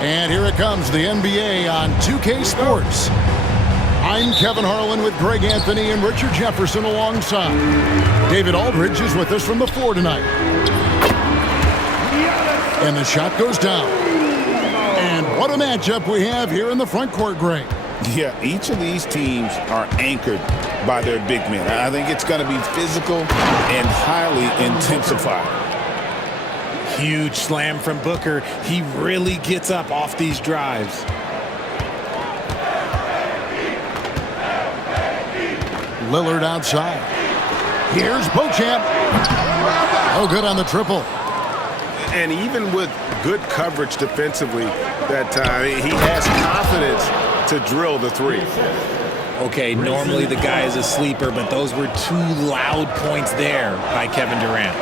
And here it comes, the NBA on 2K Sports. I'm Kevin Harlan with Greg Anthony and Richard Jefferson alongside. David Aldridge is with us from the floor tonight. And the shot goes down. And what a matchup we have here in the front court, Greg. Yeah, each of these teams are anchored by their big men. I think it's going to be physical and highly intensified. Huge slam from Booker. He really gets up off these drives. Lillard outside. Here's Beauchamp. Oh, good on the triple. And even with good coverage defensively that time, he has confidence to drill the three. Okay, normally the guy is a sleeper, but those were two loud points there by Kevin Durant.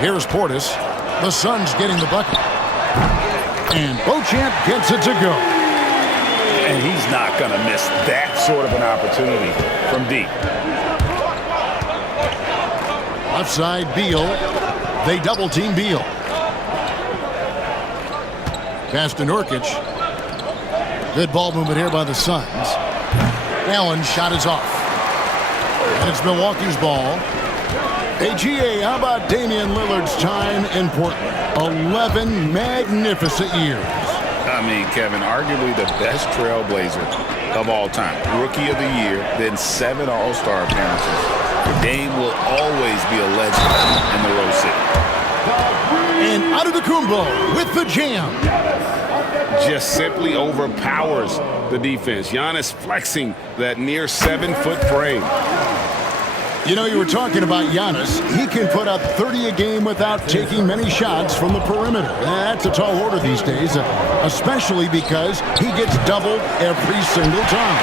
Here's Portis. The Suns getting the bucket. And Beauchamp gets it to go. And he's not going to miss that sort of an opportunity from deep. Left side, Beal. They double-team Beal. Pass to Nurkic. Good ball movement here by the Suns. Allen's shot is off. And it's Milwaukee's ball. Hey, GA, how about Damian Lillard's time in Portland? 11 magnificent years. I mean, Kevin, arguably the best trailblazer of all time. Rookie of the year, then 7 All-Star appearances. Dame will always be a legend in the Rose City. And Antetokounmpo with the jam. Just simply overpowers the defense. Giannis flexing that near 7-foot frame. You know, you were talking about Giannis. He can put up 30 a game without taking many shots from the perimeter. That's a tall order these days, especially because he gets doubled every single time.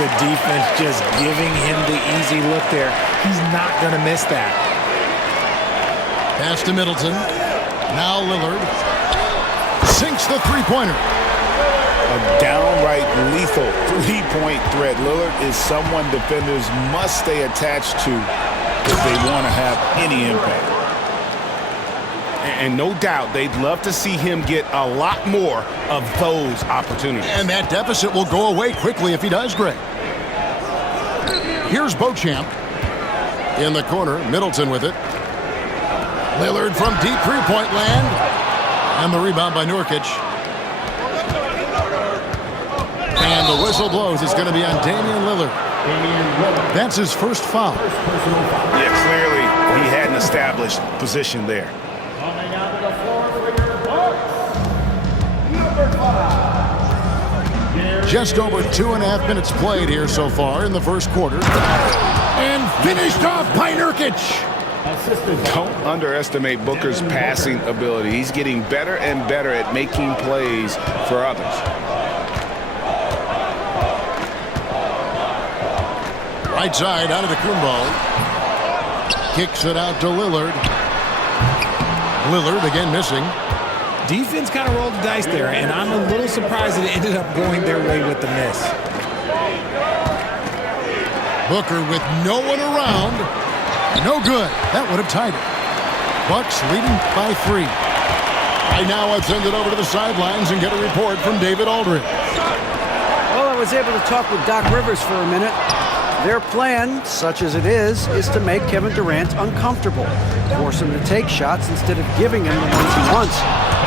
The defense just giving him the easy look there. He's not going to miss that. Pass to Middleton. Now Lillard sinks the three-pointer. A downright lethal three-point threat. Lillard is someone defenders must stay attached to if they want to have any impact. And no doubt they'd love to see him get a lot more of those opportunities. And that deficit will go away quickly if he does, Greg. Here's Beauchamp. In the corner, Middleton with it. Lillard from deep three-point land. And the rebound by Nurkic. And the whistle blows. It's going to be on Damian Lillard. That's his first foul. Yeah, clearly he had an established position there. Coming out to the floor for your Bucks, number 5. Just over 2.5 minutes played here so far in the first quarter. And finished off by Nurkic. Don't underestimate Booker's passing ability. He's getting better and better at making plays for others. Right side, Antetokounmpo. Kicks it out to Lillard. Lillard again missing. Defense kind of rolled the dice there, and I'm a little surprised that it ended up going their way with the miss. Booker with no one around. No good. That would have tied it. Bucks leading by 3. Right now, let's send it over to the sidelines and get a report from David Aldridge. Well, I was able to talk with Doc Rivers for a minute. Their plan, such as it is to make Kevin Durant uncomfortable. Force him to take shots instead of giving him the ones he wants.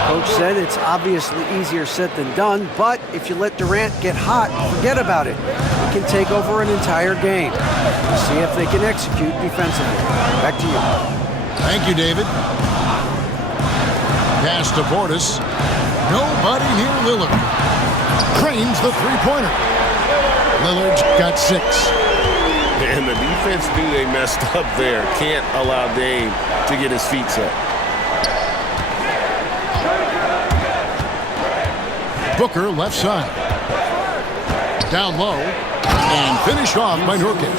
Coach said it's obviously easier said than done, but if you let Durant get hot, forget about it. He can take over an entire game. We'll see if they can execute defensively. Back to you. Thank you, David. Pass to Portis. Nobody near Lillard. Cranes the three-pointer. Lillard's got 6. And the defense knew they messed up there. Can't allow Dame to get his feet set. Booker left side. Down low. And finished off by Nurkic.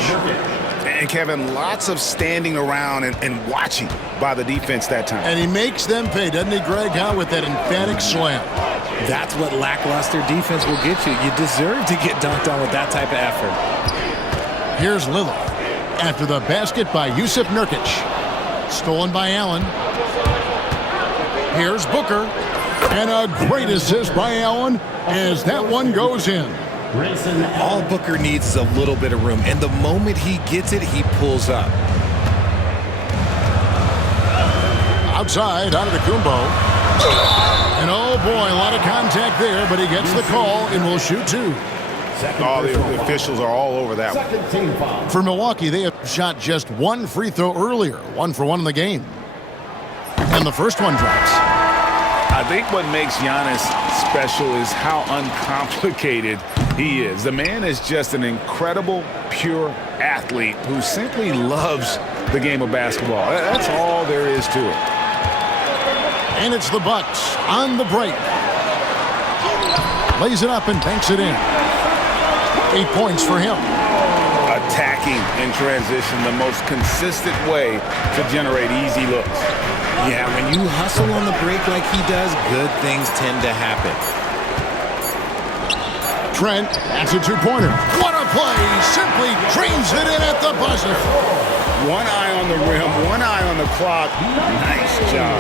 And Kevin, lots of standing around and watching by the defense that time. And he makes them pay, doesn't he, Greg? How with that emphatic slam. That's what lackluster defense will get you. You deserve to get dunked on with that type of effort. Here's Lillard after the basket by Jusuf Nurkic. Stolen by Allen. Here's Booker. And a great assist by Allen as that one goes in. All Booker needs is a little bit of room, and the moment he gets it, he pulls up. Outside, Antetokounmpo. And oh boy, a lot of contact there, but he gets the call and will shoot two. All the officials are all over that one. For Milwaukee, they have shot just one free throw earlier, 1 for 1 in the game. And the first one drops. I think what makes Giannis special is how uncomplicated he is. The man is just an incredible, pure athlete who simply loves the game of basketball. That's all there is to it. And it's the Bucks on the break. Lays it up and banks it in. 8 points for him. Attacking in transition, the most consistent way to generate easy looks. Yeah, when you hustle on the break like he does, good things tend to happen. Trent, that's a two-pointer. What a play! Simply drains it in at the buzzer. One eye on the rim, one eye on the clock. Nice job.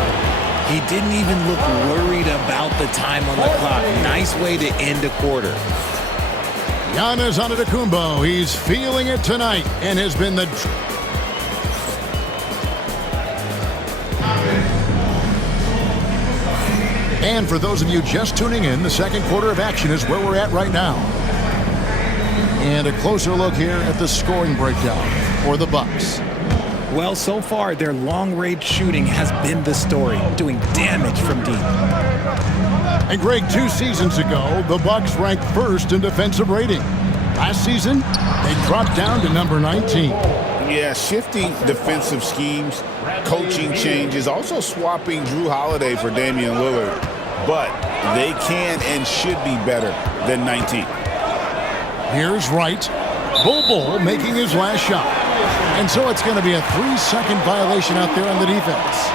He didn't even look worried about the time on the clock. Nice way to end a quarter. Giannis Antetokounmpo, he's feeling it tonight and has been the... And for those of you just tuning in, the second quarter of action is where we're at right now. And a closer look here at the scoring breakdown for the Bucks. Well, so far, their long-range shooting has been the story, doing damage from deep. And Greg, 2 seasons ago, the Bucks ranked first in defensive rating. Last season, they dropped down to number 19. Yeah, shifting defensive schemes, coaching changes, also swapping Drew Holiday for Damian Lillard. But they can and should be better than 19. Here's Wright. Bol making his last shot. And so it's going to be a 3-second violation out there on the defense.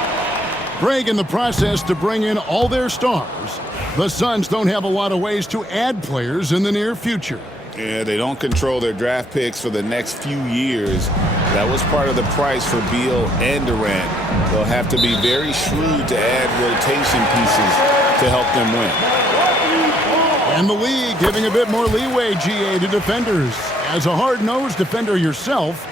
Greg, in the process to bring in all their stars, the Suns don't have a lot of ways to add players in the near future. Yeah, they don't control their draft picks for the next few years. That was part of the price for Beal and Durant. They'll have to be very shrewd to add rotation pieces to help them win. And the league giving a bit more leeway, GA, to defenders. As a hard-nosed defender yourself,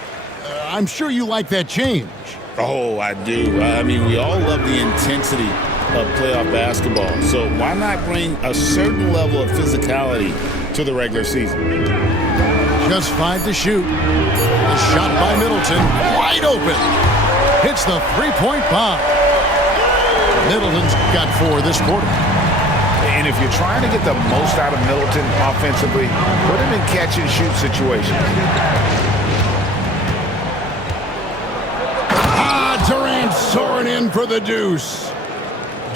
I'm sure you like that change. Oh, I do. I mean, we all love the intensity of playoff basketball. So why not bring a certain level of physicality to the regular season? Just 5 to shoot. A shot by Middleton, wide open. Hits the three-point bomb. Middleton's got 4 this quarter. And if you're trying to get the most out of Middleton offensively, put him in catch-and-shoot situations. Durant soaring in for the deuce.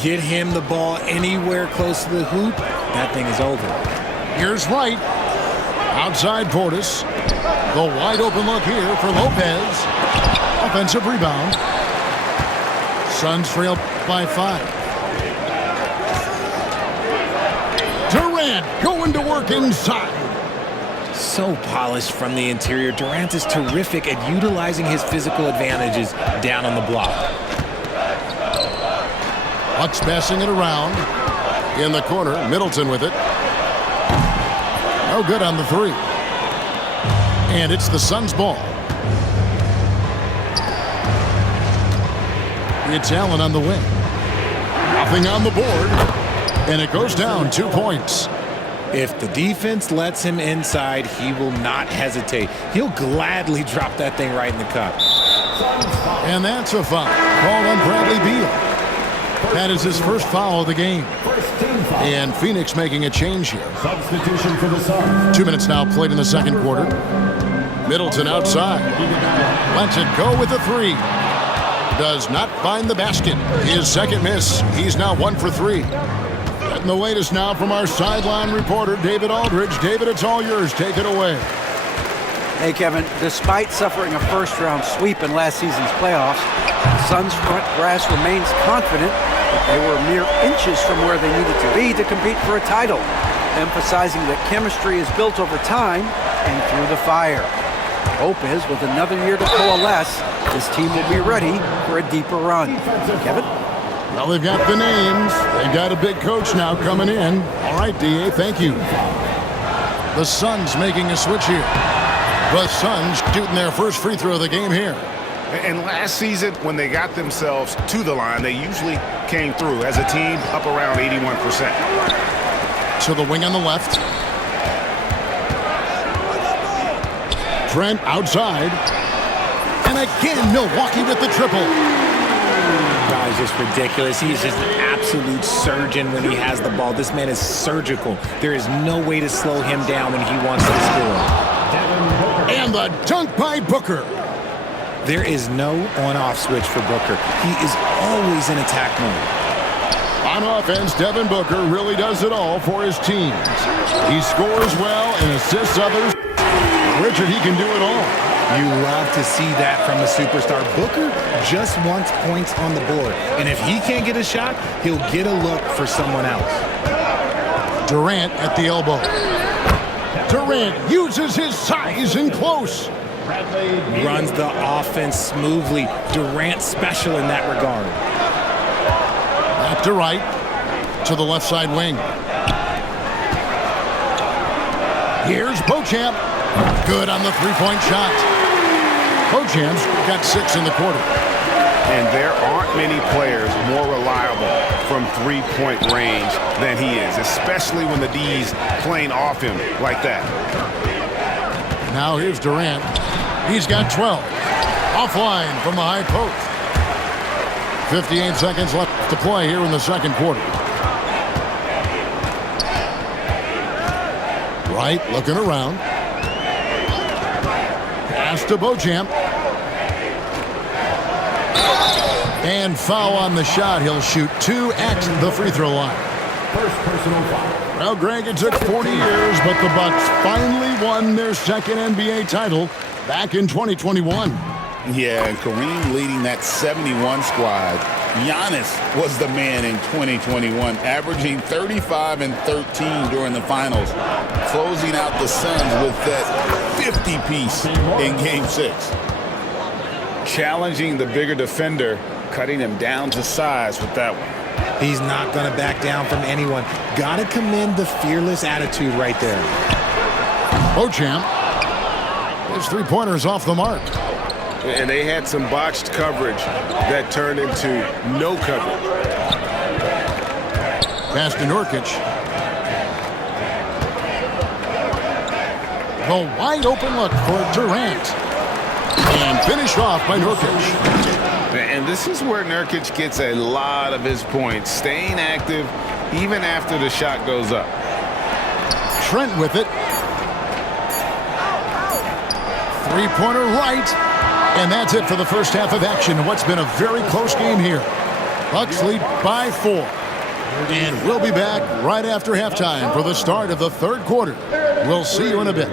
Get him the ball anywhere close to the hoop, that thing is over. Here's Wright. Outside Portis. The wide open look here for Lopez. Offensive rebound. Suns trail by 5. Durant going to work inside. So polished from the interior. Durant is terrific at utilizing his physical advantages down on the block. Bucks passing it around. In the corner, Middleton with it. No good on the 3. And it's the Suns' ball. It's Allen on the wing. Nothing on the board. And it goes down 2 points. If the defense lets him inside, he will not hesitate. He'll gladly drop that thing right in the cup. And that's a foul called on Bradley Beal. That is his first foul of the game. And Phoenix making a change here. Substitution for the Suns. 2 minutes now played in the second quarter. Middleton outside. Lets it go with a 3. Does not find the basket. His second miss. He's now 1 for 3. And the latest now from our sideline reporter, David Aldridge. David, it's all yours. Take it away. Hey, Kevin, despite suffering a first-round sweep in last season's playoffs, the Suns' front brass remains confident that they were mere inches from where they needed to be to compete for a title, emphasizing that chemistry is built over time and through the fire. Hope is, with another year to coalesce, this team will be ready for a deeper run. Kevin? Well, they've got the names. They've got a big coach now coming in. All right, D.A., thank you. The Suns making a switch here. The Suns shooting their first free throw of the game here. And last season, when they got themselves to the line, they usually came through as a team up around 81%. To the wing on the left. Trent outside. And again, Milwaukee with the triple. Guy's just ridiculous. He is just an absolute surgeon when he has the ball. This man is surgical. There is no way to slow him down when he wants to score. And the dunk by Booker. There is no on-off switch for Booker. He is always in attack mode. On offense, Devin Booker really does it all for his teams. He scores well and assists others. Richard, he can do it all. You love to see that from a superstar. Booker just wants points on the board. And if he can't get a shot, he'll get a look for someone else. Durant at the elbow. Durant uses his size in close. Runs the offense smoothly. Durant special in that regard. Back to right. To the left side wing. Here's Beauchamp. Good on the three-point shot. Beauchamp's got 6 in the quarter. And there aren't many players more reliable from three-point range than he is, especially when the D's playing off him like that. Now here's Durant. He's got 12. Offline from the high post. 58 seconds left to play here in the second quarter. Wright looking around. Pass to Beauchamp. And foul on the shot. He'll shoot 2 at the free throw line. First personal foul. Well, Greg, it took 40 years, but the Bucks finally won their second NBA title back in 2021. Yeah, and Kareem leading that 71 squad. Giannis was the man in 2021, averaging 35 and 13 during the finals, closing out the Suns with that 50-piece in Game 6. Challenging the bigger defender, cutting him down to size with that one. He's not going to back down from anyone. Got to commend the fearless attitude right there. Beauchamp. His three-pointers off the mark. And they had some botched coverage that turned into no coverage. Pass to Nurkic. The wide open look for Durant. And finished off by Nurkic. And this is where Nurkic gets a lot of his points, staying active even after the shot goes up. Trent with it. Three-pointer right. And that's it for the first half of action in what's been a very close game here. Bucks lead by 4. And we'll be back right after halftime for the start of the third quarter. We'll see you in a bit.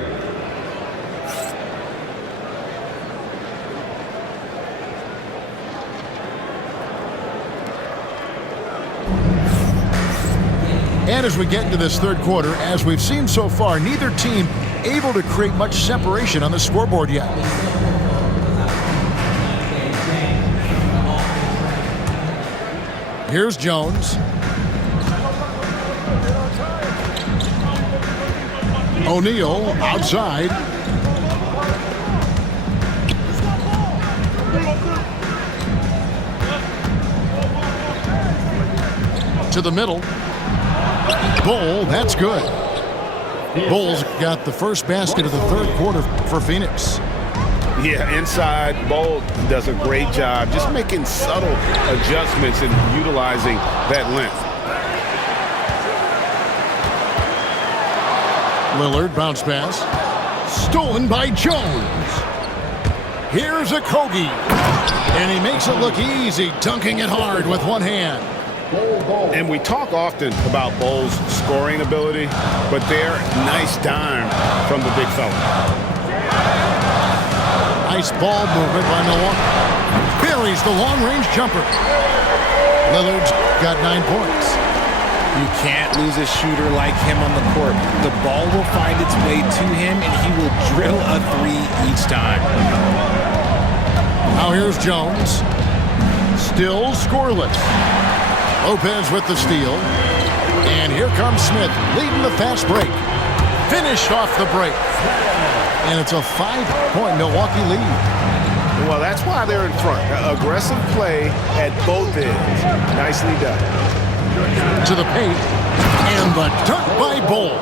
And as we get into this third quarter, as we've seen so far, neither team able to create much separation on the scoreboard yet. Here's Jones. O'Neal outside. To the middle. Bull, that's good. Bull's got the first basket of the third quarter for Phoenix. Yeah, inside, Bol does a great job just making subtle adjustments and utilizing that length. Lillard bounce pass. Stolen by Jones. Here's a Kogi. And he makes it look easy, dunking it hard with one hand. And we talk often about Bol's scoring ability, but they're nice dime from the big fella. Nice ball movement by Milwaukee. Buries the long-range jumper. Lillard's got 9 points. You can't lose a shooter like him on the court. The ball will find its way to him, and he will drill a 3 each time. Now here's Jones. Still scoreless. Lopez with the steal. And here comes Smith leading the fast break. Finished off the break. And it's a 5-point Milwaukee lead. Well, that's why they're in front. Aggressive play at both ends. Nicely done. To the paint. And the dunk by Bol.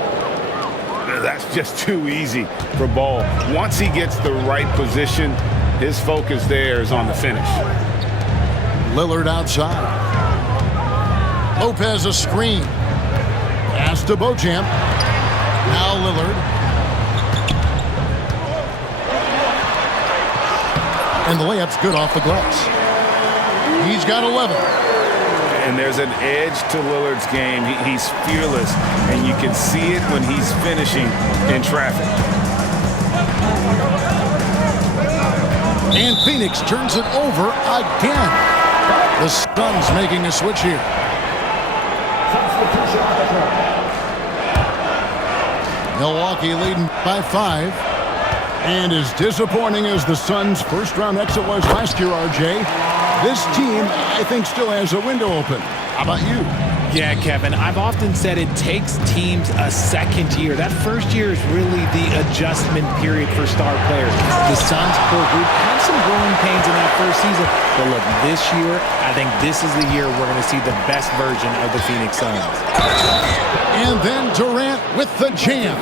That's just too easy for Bol. Once he gets the right position, his focus there is on the finish. Lillard outside. Lopez a screen. Pass to Beauchamp. Now Lillard. And the layup's good off the glass. He's got 11. And there's an edge to Lillard's game. He's fearless, and you can see it when he's finishing in traffic. And Phoenix turns it over again. The Suns making a switch here. Milwaukee leading by 5. And as disappointing as the Suns' first-round exit was last year, RJ, this team, I think, still has a window open. How about you? Yeah, Kevin, I've often said it takes teams a second year. That first year is really the adjustment period for star players. The Suns core group had some growing pains in that first season. But look, this year, I think this is the year we're going to see the best version of the Phoenix Suns. And then Durant with the jam.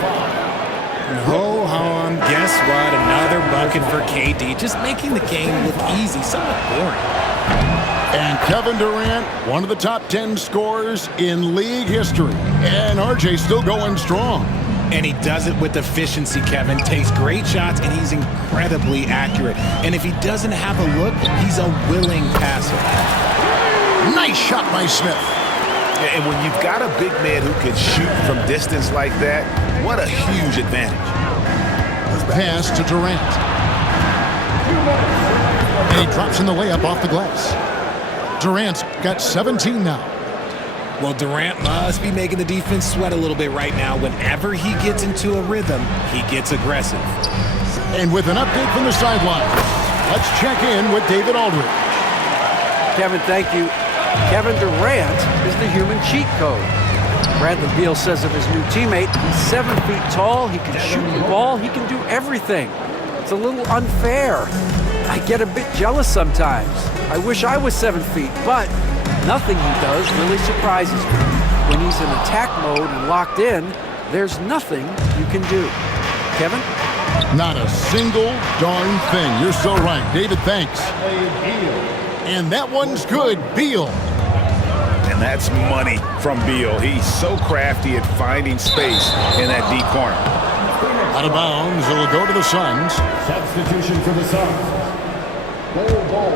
Ho-hum, guess what? Another bucket for KD. Just making the game look easy, somewhat boring. And Kevin Durant, one of the top 10 scorers in league history. And RJ still going strong. And he does it with efficiency, Kevin. Takes great shots, and he's incredibly accurate. And if he doesn't have a look, he's a willing passer. Nice shot by Smith. And when you've got a big man who can shoot from distance like that, what a huge advantage. Pass to Durant. And he drops in the layup off the glass. Durant's got 17 now. Well, Durant must be making the defense sweat a little bit right now. Whenever he gets into a rhythm, he gets aggressive. And with an update from the sideline, let's check in with David Aldridge. Kevin, thank you. Kevin Durant is the human cheat code. Bradley Beal says of his new teammate, he's 7 feet tall, he can shoot the ball, he can do everything. It's a little unfair. I get a bit jealous sometimes. I wish I was 7 feet, but nothing he does really surprises me. When he's in attack mode and locked in, there's nothing you can do. Kevin? Not a single darn thing. You're so right. David, thanks. And that one's good. Beal. And that's money from Beal. He's so crafty at finding space in that deep corner. Out of bounds. It'll go to the Suns. Substitution for the Suns. Bol.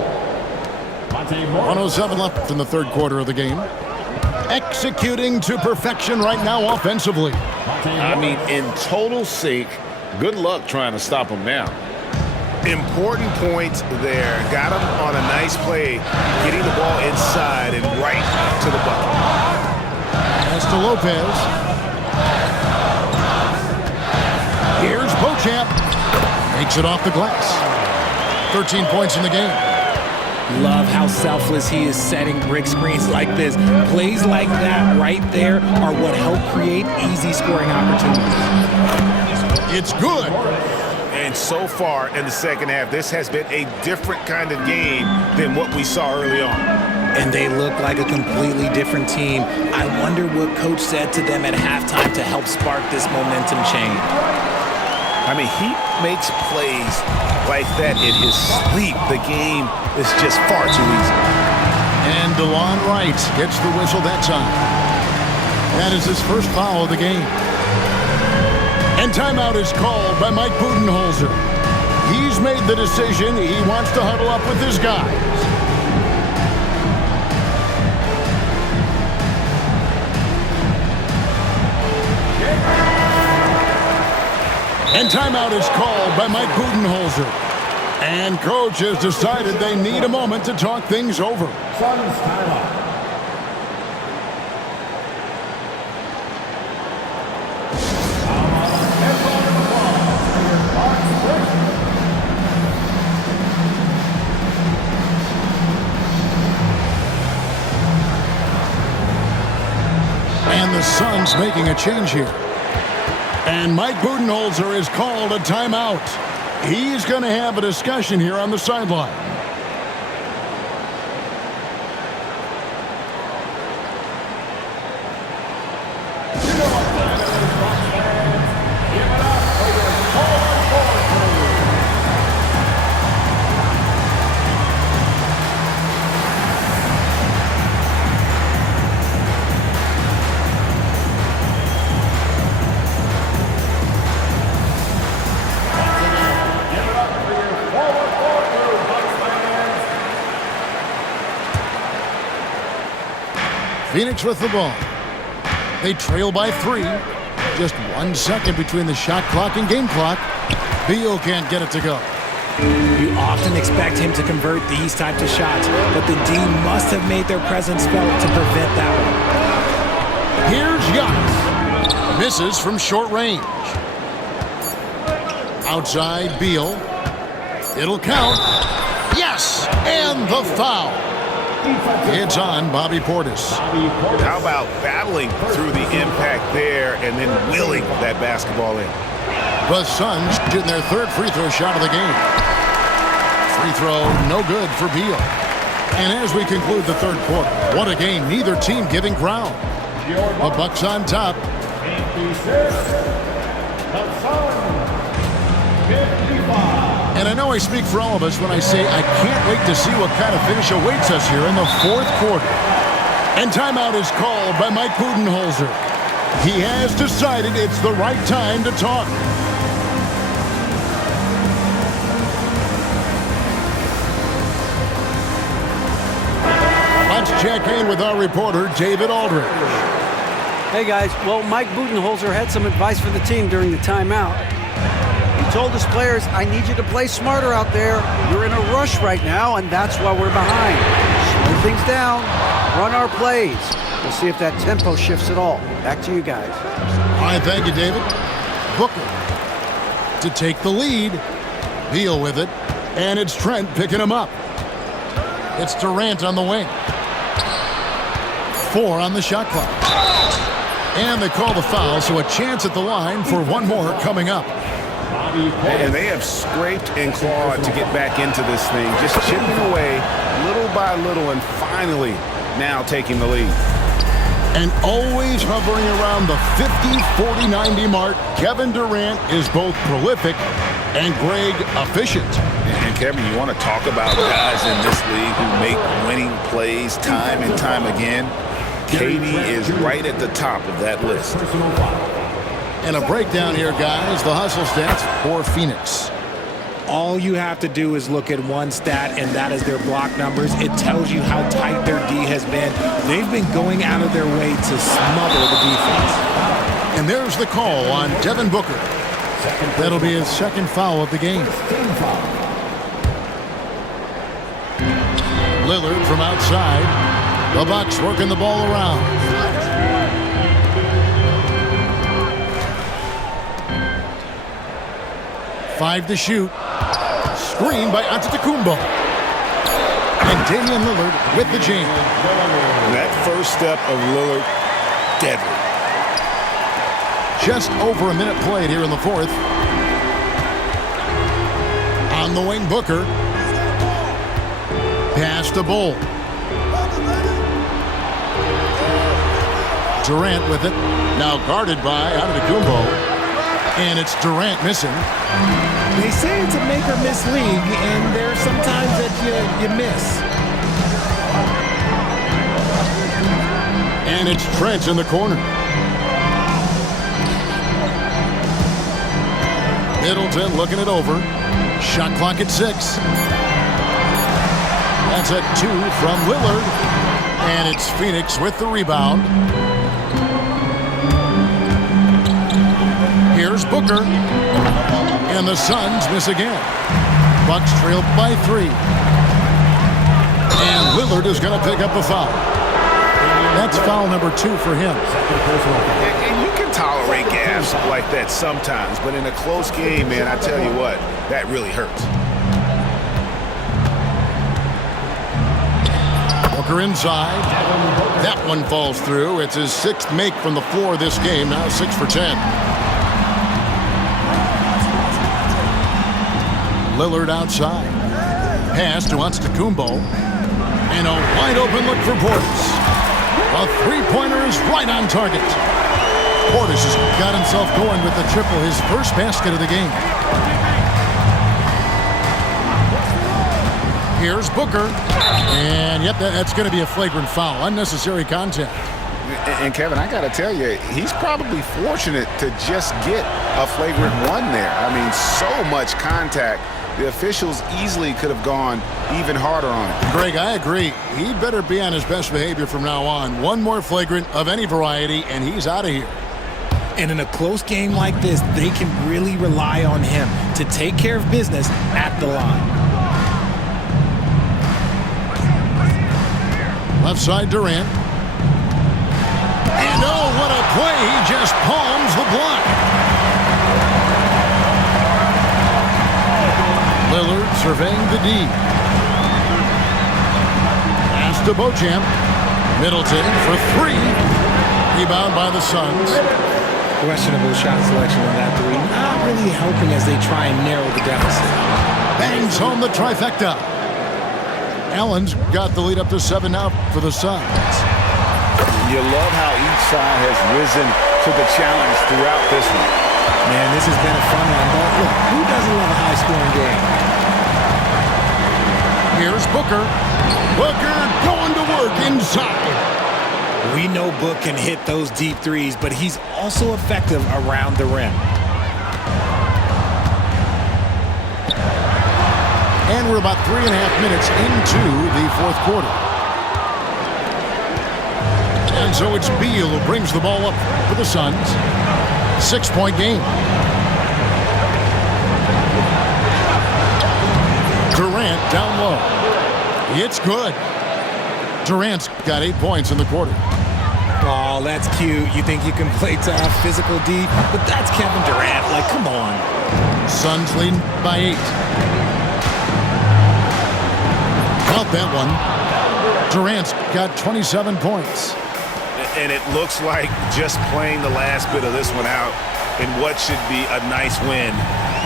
107 left in the third quarter of the game. Executing to perfection right now offensively. I mean, in total sync. Good luck trying to stop him now. Important points there. Got him on a nice play, getting the ball inside and right to the bucket. Pass to Lopez. Here's Beauchamp. Makes it off the glass. 13 points in the game. Love how selfless he is setting brick screens like this. Plays like that right there are what help create easy scoring opportunities. It's good. And so far in the second half, this has been a different kind of game than what we saw early on. And they look like a completely different team. I wonder what coach said to them at halftime to help spark this momentum change. I mean, he makes plays like that in his sleep. The game is just far too easy. And DeLon Wright gets the whistle that time. That is his first foul of the game. And timeout is called by Mike Budenholzer. He's made the decision. He wants to huddle up with his guys. And timeout is called by Mike Budenholzer. And coach has decided they need a moment to talk things over. Suns timeout. Suns making a change here. And Mike Budenholzer has called a timeout. He's going to have a discussion here on the sideline. Phoenix with the ball. They trail by 3. Just 1 second between the shot clock and game clock. Beal can't get it to go. You often expect him to convert these types of shots, but the D must have made their presence felt to prevent that one. Here's Giannis. Misses from short range. Outside Beal. It'll count. Yes! And the foul. It's on Bobby Portis. How about battling through the impact there and then willing that basketball in? The Suns shooting their 3rd free throw shot of the game. Free throw no good for Beal. And as we conclude the 3rd quarter, what a game. Neither team giving ground. The Bucks on top. And I know I speak for all of us when I say I can't wait to see what kind of finish awaits us here in the 4th quarter. And timeout is called by Mike Budenholzer. He has decided it's the right time to talk. Let's check in with our reporter, David Aldridge. Hey guys, well, Mike Budenholzer had some advice for the team during the timeout. He told his players, I need you to play smarter out there. You're in a rush right now, and that's why we're behind. Slow things down, run our plays. We'll see if that tempo shifts at all. Back to you guys. All right, thank you, David. Booker to take the lead. Beal with it, and it's Trent picking him up. It's Durant on the wing. 4 on the shot clock. And they call the foul, so a chance at the line for one more coming up. And they have scraped and clawed to get back into this thing, just chipping away little by little and finally now taking the lead. And always hovering around the 50, 40, 90 mark, Kevin Durant is both prolific and Greg efficient. And Kevin, you want to talk about guys in this league who make winning plays time and time again? KD is right at the top of that list. And a breakdown here, guys. The hustle stats for Phoenix. All you have to do is look at one stat, and that is their block numbers. It tells you how tight their D has been. They've been going out of their way to smother the defense. And there's the call on Devin Booker. That'll be his 2nd foul of the game. Lillard from outside. The Bucks working the ball around. Five to shoot. Screen by Antetokounmpo. And Damian Lillard with the jam. That first step of Lillard, deadly. Just over a minute played here in the 4th. On the wing, Booker. Pass to Bull. Durant with it. Now guarded by Antetokounmpo. And it's Durant missing. They say it's a make or miss league, and there's sometimes that you miss. And it's Trent in the corner. Middleton looking it over. Shot clock at 6. That's a 2 from Lillard. And it's Phoenix with the rebound. Here's Booker. And the Suns miss again. Bucks trail by 3. And Lillard is going to pick up the foul. That's foul number 2 for him. And you can tolerate gaffes like that sometimes, but in a close game, man, I tell you what, that really hurts. Booker inside. That one falls through. It's his 6th make from the floor this game. Now 6 for 10. Lillard outside. Pass to Antetokounmpo. And a wide open look for Portis. A three-pointer is right on target. Portis has got himself going with the triple, his first basket of the game. Here's Booker. And, yep, that's going to be a flagrant foul. Unnecessary contact. And Kevin, I got to tell you, he's probably fortunate to just get a flagrant one there. I mean, so much contact. The officials easily could have gone even harder on it. Greg, I agree. He better be on his best behavior from now on. One more flagrant of any variety, and he's out of here. And in a close game like this, they can really rely on him to take care of business at the line. Left side, Durant. And oh, what a play. He just palms the block. Lillard surveying the D. Pass to Beauchamp. Middleton for 3. Rebound by the Suns. Questionable shot selection on that 3. Not really helping as they try and narrow the deficit. Bangs home the trifecta. Allen's got the lead up to 7 now for the Suns. You love how each side has risen to the challenge throughout this one. Man, this has been a fun one, but look, who doesn't love a high-scoring game? Here's Booker. Booker going to work inside. We know Book can hit those deep threes, but he's also effective around the rim. And we're about 3.5 minutes into the 4th quarter. And so it's Beal who brings the ball up for the Suns. 6-point game. Durant down low. It's good. Durant's got 8 points in the quarter. Oh, that's cute. You think you can play tough, physical D, but that's Kevin Durant. Like, come on. Suns leading by 8. Count that one. Durant's got 27 points. And it looks like just playing the last bit of this one out in what should be a nice win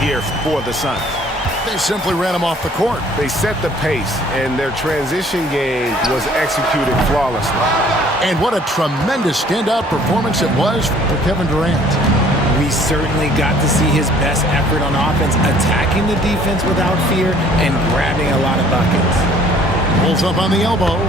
here for the Suns. They simply ran him off the court. They set the pace, and their transition game was executed flawlessly. And what a tremendous standout performance it was for Kevin Durant. We certainly got to see his best effort on offense, attacking the defense without fear and grabbing a lot of buckets. Pulls up on the elbow.